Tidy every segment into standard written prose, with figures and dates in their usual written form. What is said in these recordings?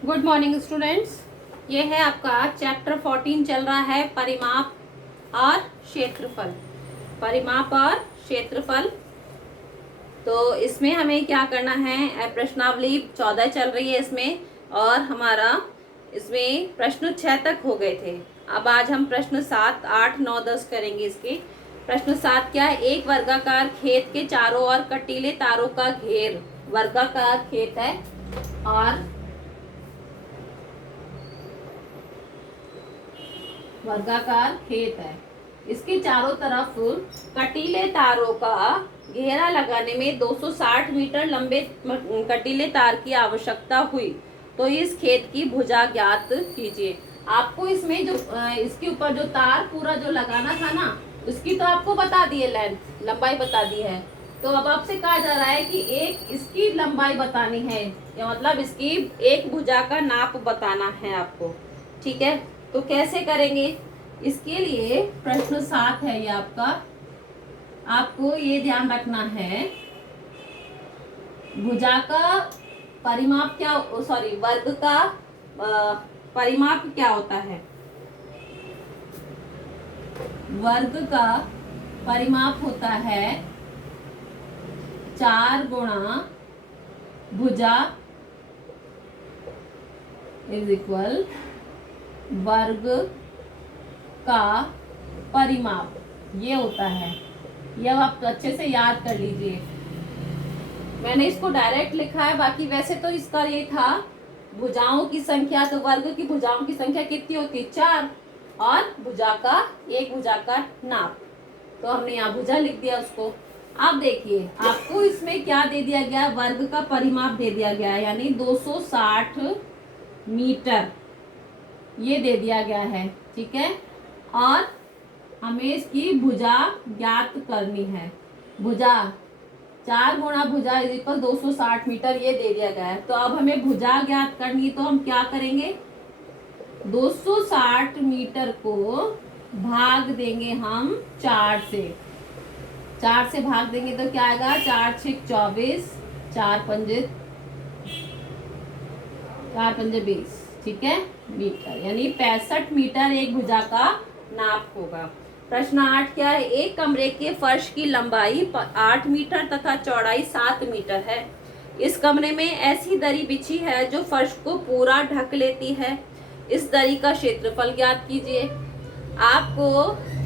Good morning students. ये है आपका चैप्टर 14 चल रहा है, परिमाप और क्षेत्रफल। परिमाप और क्षेत्रफल। तो इसमें हमें क्या करना है, प्रश्नावली 14 चल रही है इसमें, और हमारा इसमें प्रश्न 6 तक हो गए थे। अब आज हम प्रश्न 7, 8, 9, 10 करेंगे इसके। प्रश्न 7 क्या है, एक वर्गाकार खेत के चारों ओर कटीले तारों का घेर, वर्गाकार खेत है और वर्गाकार खेत है, इसके चारों तरफ कटीले तारों का घेरा लगाने में 260 मीटर लंबे कटीले तार की आवश्यकता हुई, तो इस खेत की भुजा ज्ञात कीजिए। आपको इसमें जो इसके ऊपर जो तार पूरा जो लगाना था ना, उसकी तो आपको बता दी है, लेंथ लंबाई बता दी है। तो अब आपसे कहा जा रहा है कि एक इसकी लंबाई बतानी है, या मतलब इसकी एक भुजा का नाप बताना है आपको। ठीक है, तो कैसे करेंगे, इसके लिए प्रश्न 7 है ये आपका। आपको ये ध्यान रखना है, भुजा का परिमाप क्या, सॉरी, वर्ग का परिमाप क्या होता है। वर्ग का परिमाप होता है 4 गुणा भुजा इज इक्वल वर्ग का परिमाप, ये होता है। ये अब आप अच्छे से याद कर लीजिए। मैंने इसको डायरेक्ट लिखा है, बाकी वैसे तो इसका ये था भुजाओं की संख्या, तो वर्ग की भुजाओं की संख्या कितनी होती है, 4, और भुजा का एक भुजा का नाप, तो हमने यहाँ भुजा लिख दिया उसको। अब देखिए आपको इसमें क्या दे दिया गया, वर्ग का परिमाप दे दिया गया, यानी 260 मीटर ये दे दिया गया है। ठीक है, और हमें इसकी भुजा ज्ञात करनी है। भुजा 4 गुणा भुजा इज इक्वल 260 मीटर ये दे दिया गया है। तो अब हमें भुजा ज्ञात करनी है, तो हम क्या करेंगे, 260 मीटर को भाग देंगे हम 4 से। 4 से भाग देंगे तो क्या आएगा, 4 6 24, 4 पंजे 20। ठीक है, मीटर, यानी 65 मीटर एक भुजा का नाप होगा। प्रश्न 8 क्या है, एक कमरे के फर्श की लंबाई 8 मीटर तथा चौड़ाई 7 मीटर है। इस कमरे में ऐसी दरी बिछी है जो फर्श को पूरा ढक लेती है। इस दरी का क्षेत्रफल ज्ञात कीजिए। आपको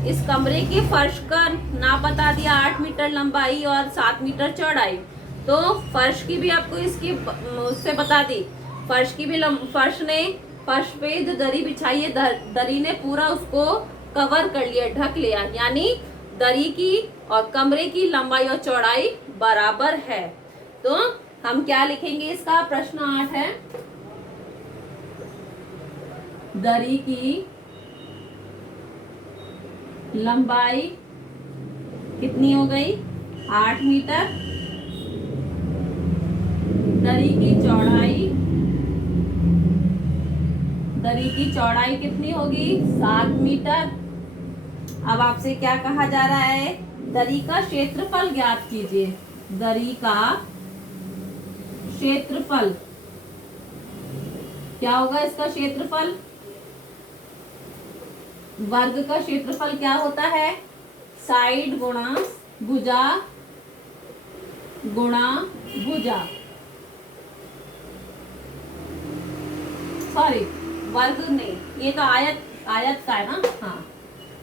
इस कमरे के फर्श का नाप बता दिया, 8 मीटर लंबाई और 7 मीटर चौड़ाई, तो फर्श की भी आपको इसकी उससे बता दी। फर्श की भी फर्श पे जो दरी बिछाई है, दरी ने पूरा उसको कवर कर लिया, ढक लिया, यानी दरी की और कमरे की लंबाई और चौड़ाई बराबर है। तो हम क्या लिखेंगे, इसका प्रश्न 8 है, दरी की लंबाई कितनी हो गई, 8 मीटर, दरी की चौड़ाई कितनी होगी, 7 मीटर। अब आपसे क्या कहा जा रहा है, दरी का क्षेत्रफल ज्ञात कीजिए। दरी का क्षेत्रफल क्या होगा, इसका क्षेत्रफल, वर्ग का क्षेत्रफल क्या होता है, साइड गुणा भुजा गुणा भुजा, सॉरी वर्ग नहीं, ये तो आयत का है ना। हाँ,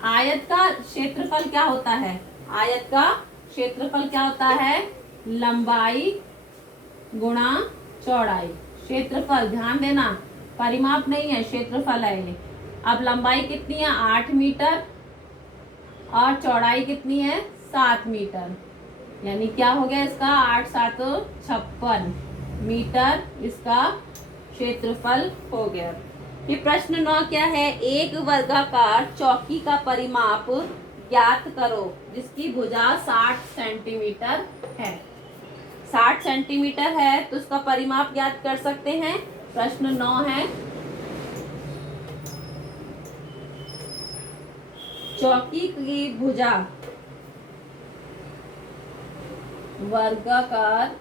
आयत का क्षेत्रफल क्या होता है, आयत का क्षेत्रफल क्या होता है, लंबाई गुणा चौड़ाई। क्षेत्रफल ध्यान देना, परिमाप नहीं है, क्षेत्रफल है ये। अब लंबाई कितनी है, 8 मीटर, और चौड़ाई कितनी है, 7 मीटर, यानी क्या हो गया इसका, 8 7 56 मीटर इसका क्षेत्रफल हो गया। ये प्रश्न 9 क्या है, एक वर्गाकार चौकी का परिमाप ज्ञात करो जिसकी भुजा 60 सेंटीमीटर है। 60 सेंटीमीटर है तो उसका परिमाप ज्ञात कर सकते हैं। प्रश्न 9 है, चौकी की भुजा, वर्गाकार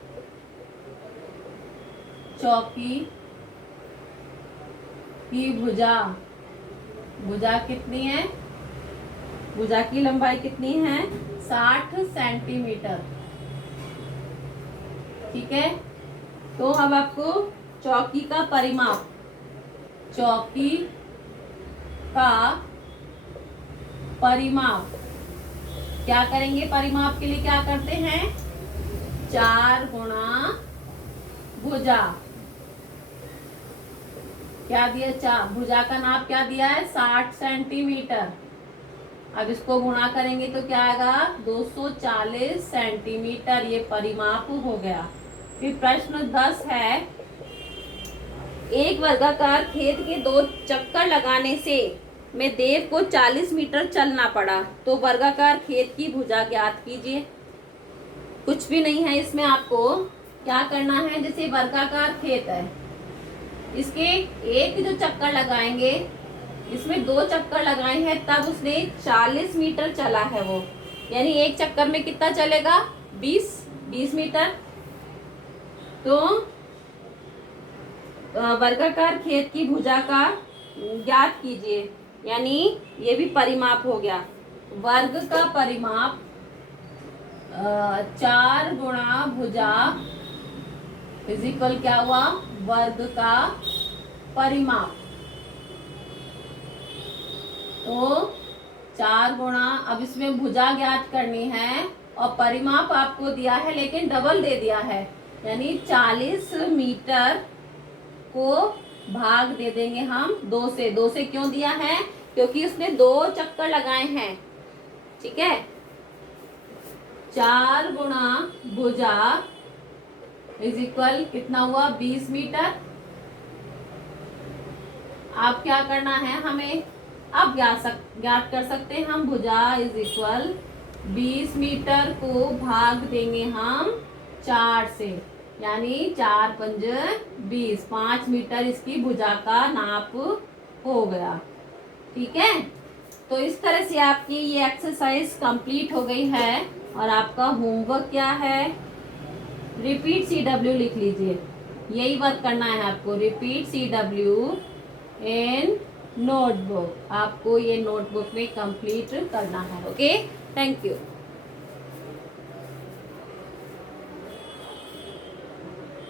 चौकी की भुजा, भुजा कितनी है, भुजा की लंबाई कितनी है, 60 सेंटीमीटर। ठीक है, तो अब आपको चौकी का परिमाप, चौकी का परिमाप क्या करेंगे, परिमाप के लिए क्या करते हैं, 4 गुणा भुजा, क्या दिया, भुजा का नाप क्या दिया है, 60 सेंटीमीटर। अब इसको गुणा करेंगे तो क्या आएगा, 240 सेंटीमीटर, ये परिमाप हो गया। फिर प्रश्न 10 है, एक वर्गाकार खेत के 2 चक्कर लगाने से में देव को 40 मीटर चलना पड़ा, तो वर्गाकार खेत की भुजा ज्ञात कीजिए। कुछ भी नहीं है इसमें, आपको क्या करना है, जैसे वर्गाकार खेत है, इसके एक जो चक्कर लगाएंगे, इसमें 2 चक्कर लगाए हैं, तब उसने 40 मीटर चला है वो, यानी एक चक्कर में कितना चलेगा, 20 मीटर। तो वर्गाकार खेत की भुजा का ज्ञात कीजिए, यानी ये भी परिमाप हो गया। वर्ग का परिमाप 4 गुणा भुजा फिजिकल क्या हुआ, वर्ग का परिमाप। तो 4 गुणा, अब इसमें भुजा ज्ञात करनी है और परिमाप आपको दिया है लेकिन डबल दे दिया है, यानी 40 मीटर को भाग दे देंगे हम 2 से। 2 से क्यों दिया है, क्योंकि उसने 2 चक्कर लगाए हैं। ठीक है, 4 गुणा भुजा इज इक्वल कितना हुआ, 20 मीटर। अब क्या करना है हमें, अब ज्ञात कर सकते हैं हम, भुजा इज इक्वल 20 मीटर को भाग देंगे हम 4 से, यानी 4 पंज 20, 5 मीटर इसकी भुजा का नाप हो गया। ठीक है, तो इस तरह से आपकी ये एक्सरसाइज कंप्लीट हो गई है। और आपका होमवर्क क्या है, रिपीट CW लिख लीजिए, यही वर्क करना है आपको, रिपीट CW इन नोटबुक, आपको ये नोटबुक में कंप्लीट करना है। Okay, thank you.